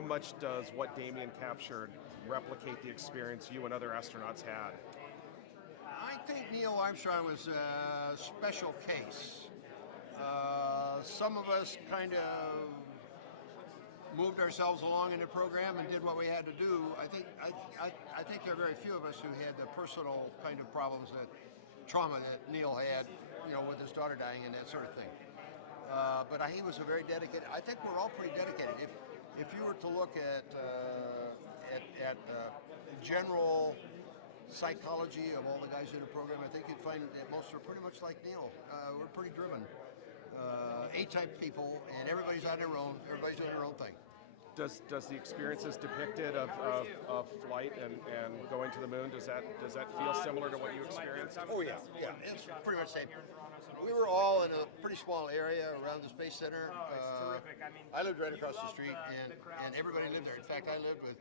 how much does what Damien captured replicate the experience you and other astronauts had? I think Neil Armstrong was a special case. Some of us kind of moved ourselves along in the program and did what we had to do. I think there are very few of us who had the personal kind of problems, that trauma that Neil had, with his daughter dying and that sort of thing. But he was a very dedicated. I think we're all pretty dedicated. If you were to look at general psychology of all the guys in the program, I think you'd find that most are pretty much like Neil. We're pretty driven. A-type people, and everybody's on their own. Everybody's doing their own thing. Does the experiences depicted of flight and going to the moon, does that feel similar to what you experienced? Oh yeah, it's pretty much the same. We were all in a pretty small area around the Space Center. I lived right across the street, and everybody lived there. In fact, I lived with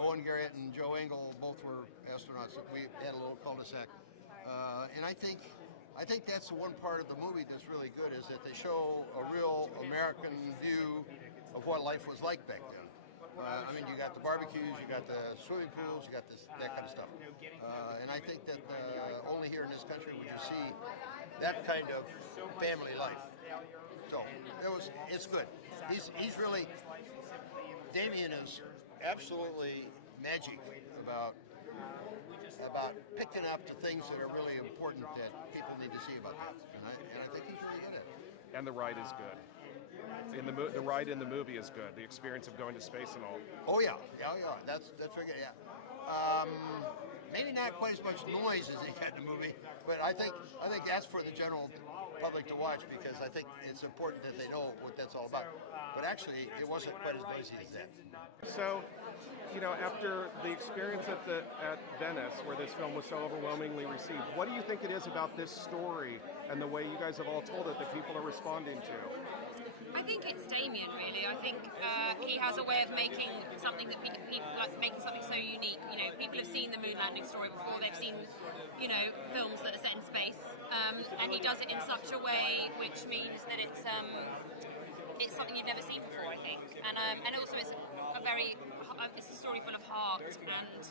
Owen Garrett and Joe Engel. Both were astronauts. We had a little cul-de-sac, and I think that's the one part of the movie that's really good, is that they show a real American view of what life was like back then. You got the barbecues, you got the swimming pools, you got that kind of stuff. And I think that only here in this country would you see that kind of family life. So it's good. He's really, Damien is absolutely magic about picking up the things that are really important that people need to see about that. And I think he's really good at it. And the ride is good. The ride in the movie is good. The experience of going to space and all. Oh yeah. That's very good. Yeah. Maybe not quite as much noise as they got in the movie, but I think that's for the general public to watch, because I think it's important that they know what that's all about. But actually, it wasn't quite as noisy as that. So, after the experience at Venice, where this film was so overwhelmingly received, what do you think it is about this story and the way you guys have all told it that people are responding to? I think it's Damien, really. I think he has a way of making something that making something so unique. People have seen the moon landing story before. They've seen, films that are set in space, and he does it in such a way which means that it's something you've never seen before, I think, and also it's a story full of heart and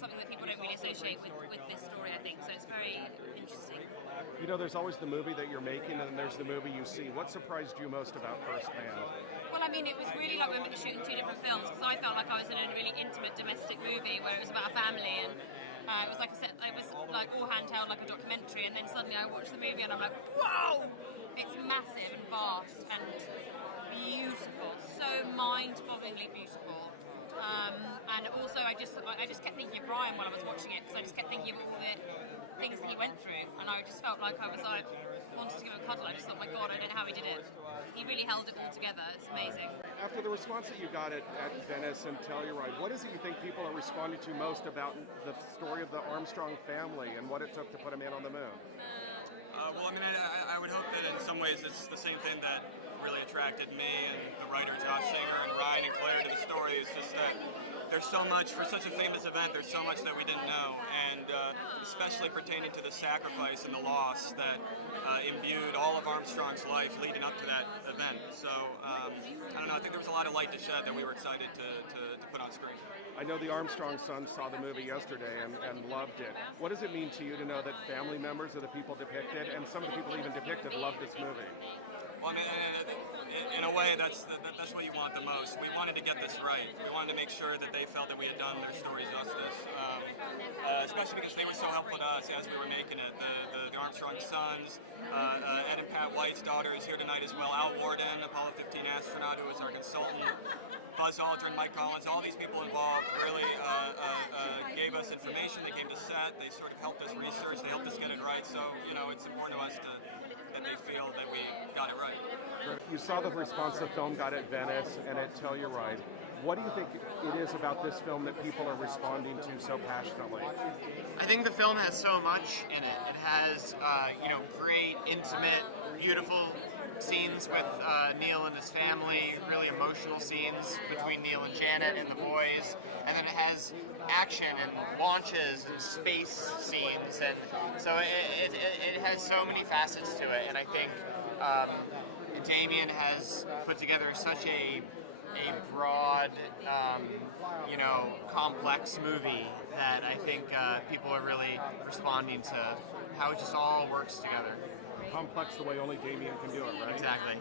something that people don't really associate with this story, I think. So it's very interesting. There's always the movie that you're making, and then there's the movie you see. What surprised you most about First Man? Well, it was really like we were shooting two different films, because I felt like I was in a really intimate domestic movie where it was about a family, and it was like all handheld, like a documentary, and then suddenly I watched the movie and I'm like, whoa! It's massive and vast and beautiful, so mind-bogglingly beautiful. And also, I just kept thinking of Ryan while I was watching it, because I just kept thinking of all the things that he went through, and I just felt like I was wanted to give him a cuddle. I just thought, my God, I don't know how he did it. He really held it all together. It's amazing. After the response that you got at Venice and Telluride, what is it you think people are responding to most about the story of the Armstrong family and what it took to put them in on the moon? I would hope that in some ways it's the same thing that really attracted me and the writer Josh Singer and Ryan and Claire to the story, is just that there's so much, for such a famous event, there's so much that we didn't know, and especially pertaining to the sacrifice and the loss that imbued all of Armstrong's life leading up to that event. So, I don't know, I think there was a lot of light to shed that we were excited to put on screen. I know the Armstrong sons saw the movie yesterday and loved it. What does it mean to you to know that family members of the people depicted, and some of the people even depicted, loved this movie? Well, in a way, that's what you want the most. We wanted to get this right. We wanted to make sure that they felt that we had done their story justice, especially because they were so helpful to us as we were making it. The Armstrong sons, Ed and Pat White's daughter is here tonight as well. Al Warden, Apollo 15 astronaut, who was our consultant. Buzz Aldrin, Mike Collins, all these people involved really gave us information. They came to set. They sort of helped us research. They helped us get it right. So, it's important to us that they feel that we got it right. You saw the response the film got at Venice and at Telluride. What do you think it is about this film that people are responding to so passionately? I think the film has so much in it. It has, great, intimate, beautiful scenes with Neil and his family, really emotional scenes between Neil and Janet and the boys, and then it has action and launches and space scenes, and so it has so many facets to it, and I think Damien has put together such a a broad, complex movie that I think people are really responding to how it just all works together. Complex the way only Damien can do it, right? Exactly.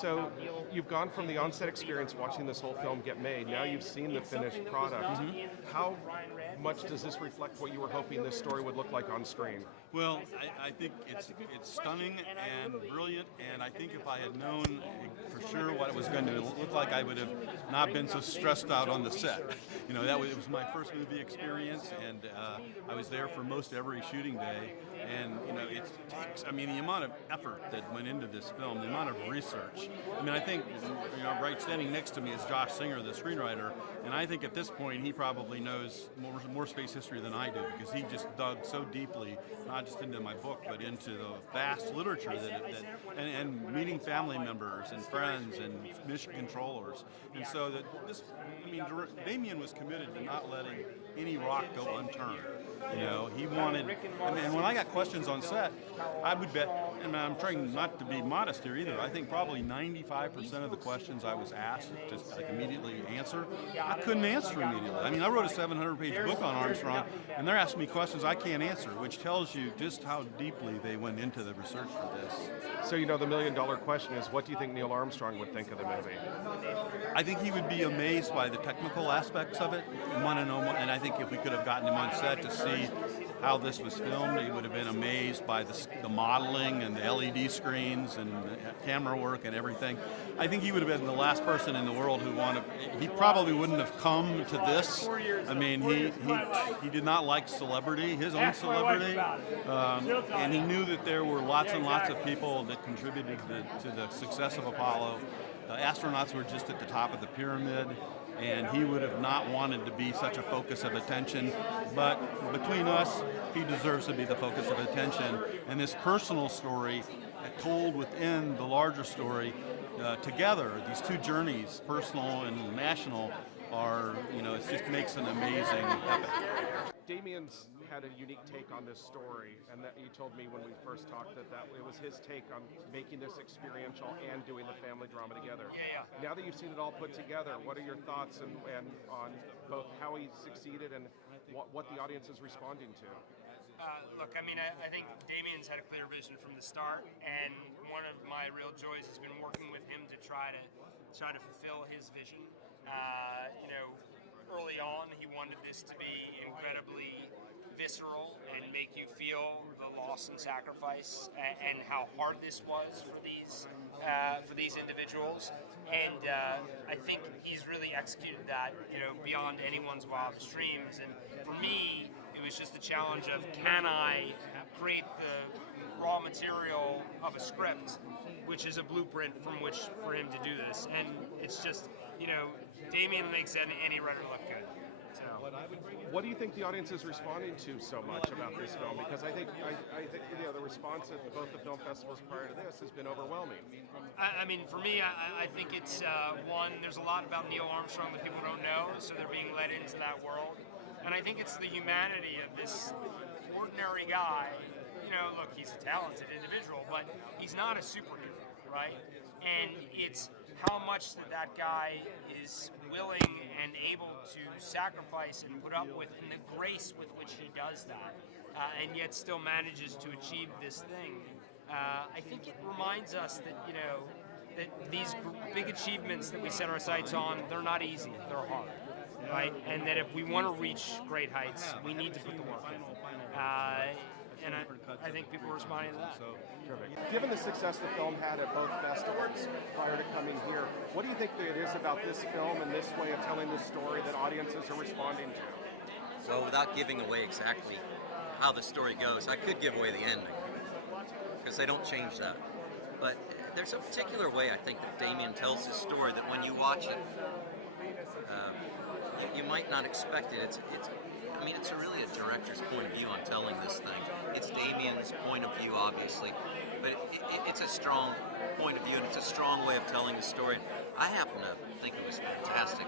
So you've gone from the onset experience watching this whole film get made. Now you've seen the finished product. How much does this reflect what you were hoping this story would look like on screen? Well, I think it's stunning and brilliant, and I think if I had known for sure what it was going to look like, I would have not been so stressed out on the set. It was my first movie experience, and I was there for most every shooting day. And it takes, the amount of effort that went into this film, the amount of research. I think, right standing next to me is Josh Singer, the screenwriter, and I think at this point he probably knows more space history than I do, because he just dug so deeply, not just into my book, but into the vast literature and meeting family members and friends and mission controllers. And so Damien was committed to not letting any rock go unturned. He wanted, and when I got questions on set, I would bet, and I'm trying not to be modest here either, I think probably 95% of the questions I was asked to immediately answer, I couldn't answer immediately. I wrote a 700-page book on Armstrong, and they're asking me questions I can't answer, which tells you just how deeply they went into the research for this. So the million-dollar question is, what do you think Neil Armstrong would think of the movie? I think he would be amazed by the technical aspects of it, and I think if we could have gotten him on set to see how this was filmed, he would have been amazed by the modeling and the LED screens and the camera work and everything. I think he would have been the last person in the world he probably wouldn't have come to this. He did not like celebrity, his own celebrity, and he knew that there were lots and lots of people that contributed to the success of Apollo. The astronauts were just at the top of the pyramid, and he would have not wanted to be such a focus of attention. But between us, he deserves to be the focus of attention. And this personal story, told within the larger story, together, these two journeys, personal and national, it just makes an amazing epic. Damien's had a unique take on this story, and that you told me when we first talked that it was his take on making this experiential and doing the family drama together. Yeah. Now that you've seen it all put together, what are your thoughts and on both how he succeeded and what the audience is responding to? Look, I think Damien's had a clear vision from the start, and one of my real joys has been working with him to try to fulfill his vision. Early on, he wanted this to be incredibly visceral and make you feel the loss and sacrifice and how hard this was for these individuals. And I think he's really executed that, beyond anyone's wildest dreams. And for me, it was just the challenge of, can I create the raw material of a script, which is a blueprint from which for him to do this. And it's just, Damien makes any writer look good. So. What do you think the audience is responding to so much about this film? Because I think the response at both the film festivals prior to this has been overwhelming. For me, I think it's one. There's a lot about Neil Armstrong that people don't know, so they're being led into that world. And I think it's the humanity of this ordinary guy. Look, he's a talented individual, but he's not a superhero, right? And it's how much that guy is willing and able to sacrifice and put up with, and the grace with which he does that, and yet still manages to achieve this thing. I think it reminds us that, that these big achievements that we set our sights on, they're not easy, they're hard, right? And that if we want to reach great heights, we need to put the work in. And I think people are responding to that. Terrific. Given the success the film had at both festivals prior to coming here, what do you think it is about this film and this way of telling this story that audiences are responding to? So without giving away exactly how the story goes, I could give away the ending, because they don't change that. But there's a particular way I think that Damien tells his story that when you watch it, you might not expect it. It's really a director's point of view on telling this thing. It's Damien's point of view, obviously, but it's a strong point of view, and it's a strong way of telling the story. I happen to think it was fantastic.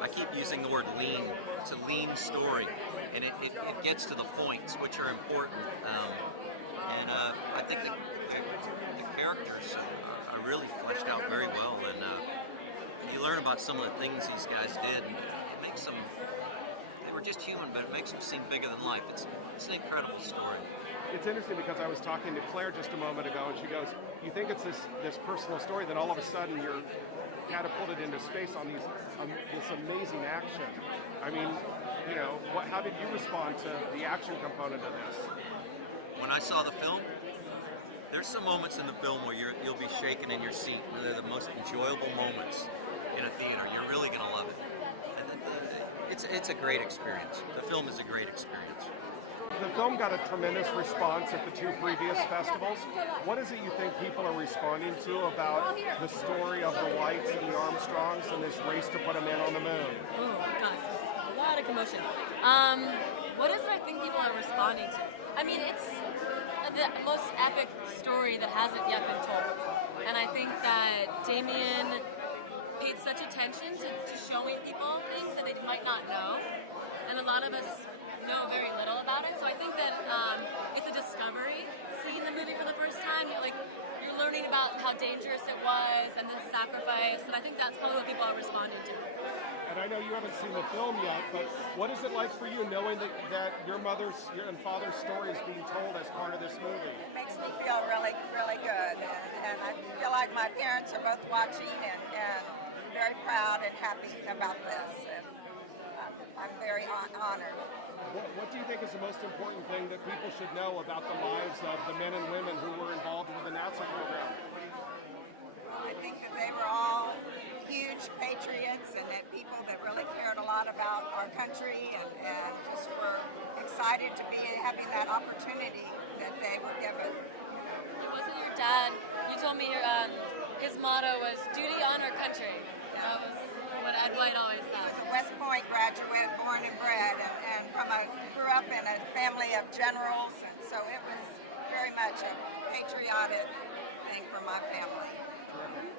I keep using the word lean. It's a lean story, and it gets to the points, which are important. I think the characters are really fleshed out very well, and you learn about some of the things these guys did, and it makes them, they were just human, but it makes them seem bigger than life. It's an incredible story. It's interesting because I was talking to Claire just a moment ago, and she goes, you think it's this personal story, then all of a sudden you're catapulted into space on this amazing action. I mean, you know, how did you respond to the action component of this? When I saw the film, there's some moments in the film where you'll be shaken in your seat. They're the most enjoyable moments in a theater. You're really going to love it. It's a great experience. The film is a great experience. The film got a tremendous response at the 2 previous festivals. What is it you think people are responding to about the story of the Whites and the Armstrongs and this race to put a man on the moon? Oh gosh, a lot of commotion. What is it I think people are responding to? I mean, it's the most epic story that hasn't yet been told. And I think that Damien paid such attention to showing people things that they might not know. And a lot of us know very little about it, so I think that it's a discovery. Seeing the movie for the first time, you're learning about how dangerous it was and the sacrifice, and I think that's probably what people are responding to. And I know you haven't seen the film yet, but what is it like for you knowing that your mother's and father's story is being told as part of this movie? It makes me feel really, really good, and I feel like my parents are both watching and very proud and happy about this, and I'm very honored. What do you think is the most important thing that people should know about the lives of the men and women who were involved with the NASA program? I think that they were all huge patriots and that people that really cared a lot about our country and just were excited to be having that opportunity that they were given. It wasn't your dad. You told me his motto was duty, honor, country. That was what Ed White always thought. He was a West Point graduate, born and bred, and grew up in a family of generals, and so it was very much a patriotic thing for my family.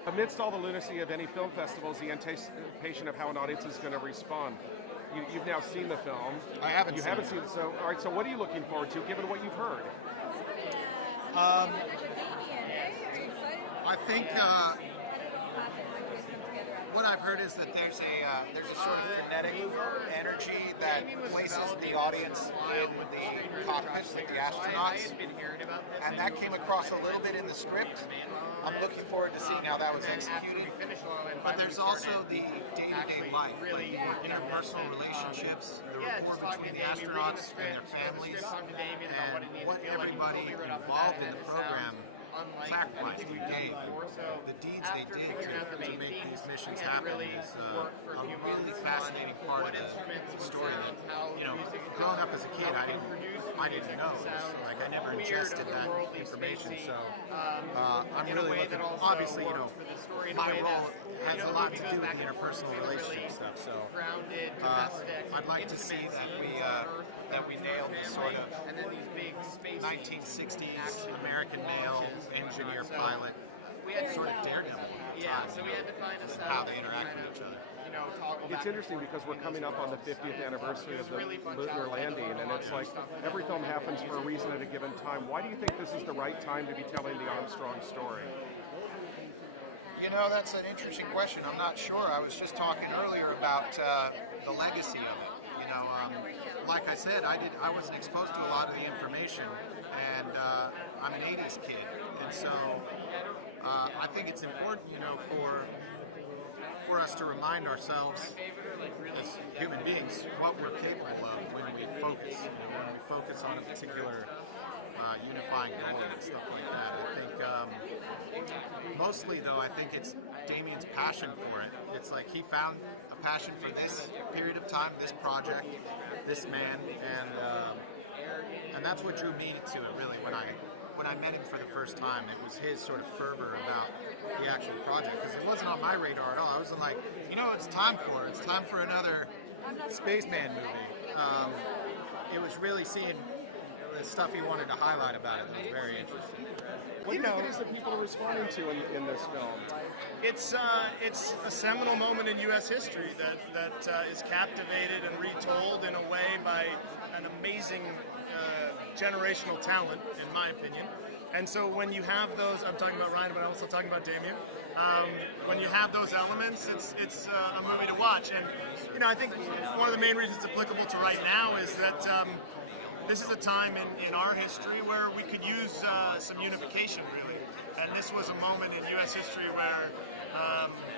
Amidst all the lunacy of any film festivals, the anticipation of how an audience is going to respond. You've now seen the film. I haven't You seen haven't it. seen it. So, all right. So, what are you looking forward to, given what you've heard? I think what I've heard is that there's a sort of frenetic energy that places the audience in the cockpit with the astronauts, and that came across a little bit in the script. I'm looking forward to seeing how that was executed. But there's also the day-to-day life, like interpersonal relationships, the rapport between the astronauts and their families, and what everybody involved in the program sacrificed we gave. The deeds they did to make these missions happen is a really fascinating part of the story that, you know, growing up as a kid, I didn't know. Like, I never ingested that information, so I'm really looking, obviously, you know, my role has a lot to do with the interpersonal relationship stuff, so I'd like to see that we nailed the sort of 1960s American male engineer pilot sort of daredevil and how they interact with each other. It's interesting because we're coming up on the 50th anniversary of the lunar landing, and it's like every film happens for a reason at a given time. Why do you think this is the right time to be telling the Armstrong story? You know, that's an interesting question. I'm not sure. I was just talking earlier about the legacy of it. You know, like I said, I wasn't exposed to a lot of the information, and I'm an 80s kid, and so I think it's important, you know, for us to remind ourselves as human beings what we're capable of when we focus. You know, when we focus on a particular unifying goal and stuff like that. I think mostly, though, I think it's Damien's passion for it. It's like he found a passion for this period of time, this project, this man, and that's what drew me to it, really. When I met him for the first time, it was his sort of fervor about the actual project, because it wasn't on my radar at all. I wasn't like, you know, it's time for another Spaceman movie. It was really seeing the stuff he wanted to highlight about it that was very interesting. What do you think it is that people are responding to in this film? It's a seminal moment in U.S. history that is captivated and retold in a way by an amazing generational talent, in my opinion. And so when you have those, I'm talking about Ryan, but I'm also talking about Damien. when you have those elements, it's a movie to watch. And I think one of the main reasons it's applicable to right now is that this is a time in our history where we could use some unification, really. And this was a moment in U.S. history where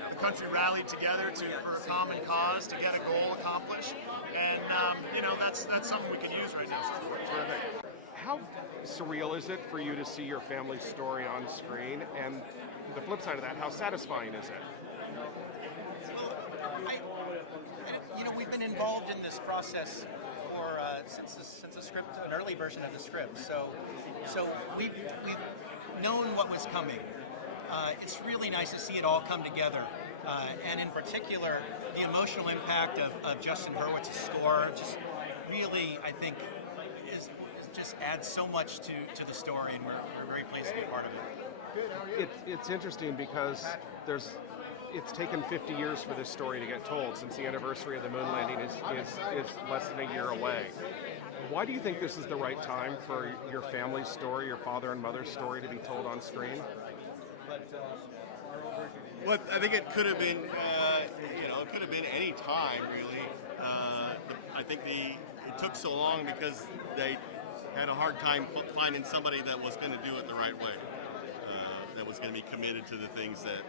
the country rallied together for a common cause to get a goal accomplished. And that's something we can use right now. Terrific. How surreal is it for you to see your family's story on screen? And the flip side of that, how satisfying is it? We've been involved in this process for since the script, an early version of the script. So we've known what was coming. It's really nice to see it all come together, and in particular, the emotional impact of Justin Hurwitz's score just really, I think, just adds so much to the story, and we're very pleased to be part of it. It's interesting because it's taken 50 years for this story to get told, since the anniversary of the moon landing is less than a year away. Why do you think this is the right time for your family's story, your father and mother's story, to be told on screen? Well, I think it could have been, it could have been any time, really. I think it took so long because they had a hard time finding somebody that was going to do it the right way, that was going to be committed to the things that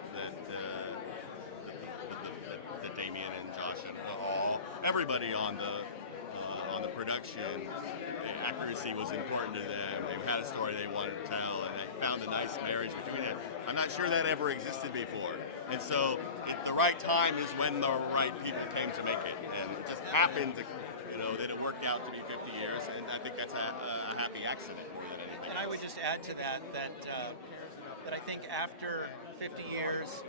Damien and Josh and everybody on the production, accuracy was important to them. They had a story they wanted to tell, and they found a nice marriage between it. I'm not sure that ever existed before, and so the right time is when the right people came to make it, and it just happened to, that it worked out to be 50 years, and I think that's a happy accident more than anything. And I would just add to that I think after 50 years,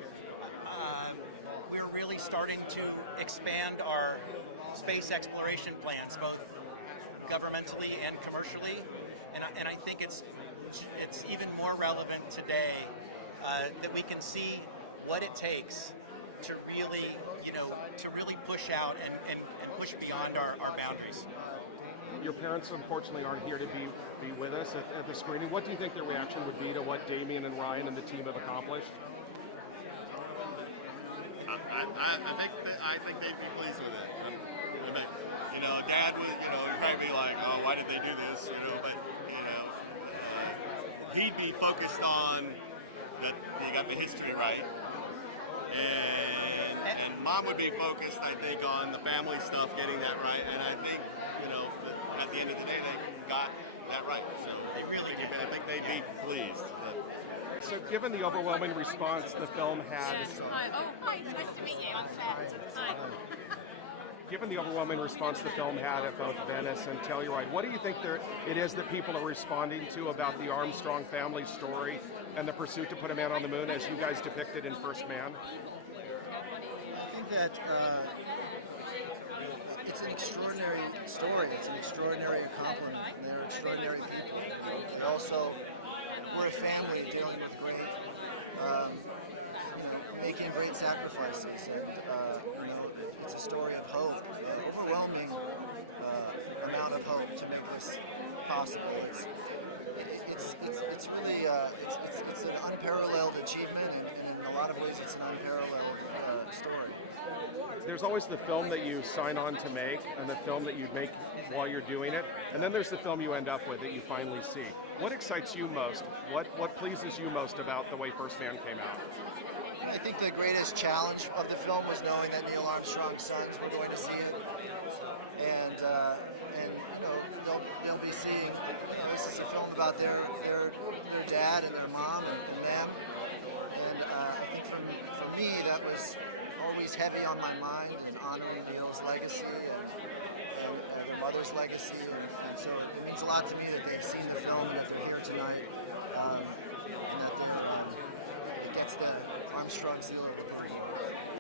we're really starting to expand our space exploration plans, both governmentally and commercially, and I think it's even more relevant today that we can see what it takes to really push out and push beyond our boundaries. Your parents, unfortunately, aren't here to be with us at the screening. What do you think their reaction would be to what Damien and Ryan and the team have accomplished? I think they'd be pleased with it. Dad would, he might be like, oh, why did they do this? But he'd be focused on that they got the history right, and Mom would be focused, I think, on the family stuff, getting that right. And I think, at the end of the day, they got that right. So they really did. I think they'd be pleased. So, given the overwhelming response the film had, Hi. Oh, hi. Nice to meet you. I'm Kat. Hi. Given the overwhelming response the film had at both Venice and Telluride, what do you think it is that people are responding to about the Armstrong family story and the pursuit to put a man on the moon, as you guys depicted in First Man? I think that it's an extraordinary story. It's an extraordinary accomplishment. They're extraordinary people. And also, we're a family dealing with great, making great sacrifices. And, it's a story of hope, overwhelming amount of hope to make this possible. It's really it's an unparalleled achievement, and in a lot of ways, it's an unparalleled story. There's always the film that you sign on to make, and the film that you make while you're doing it, and then there's the film you end up with that you finally see. What excites you most? What pleases you most about the way First Man came out? I think the greatest challenge of the film was knowing that Neil Armstrong's sons were going to see it, and they'll be seeing. This is a film about their dad and their mom and them, and I think for me that was always heavy on my mind, and honoring Neil's legacy and their mother's legacy, and so it means a lot to me that they've seen the film and that they're here tonight, and that it gets the Armstrong seal of approval.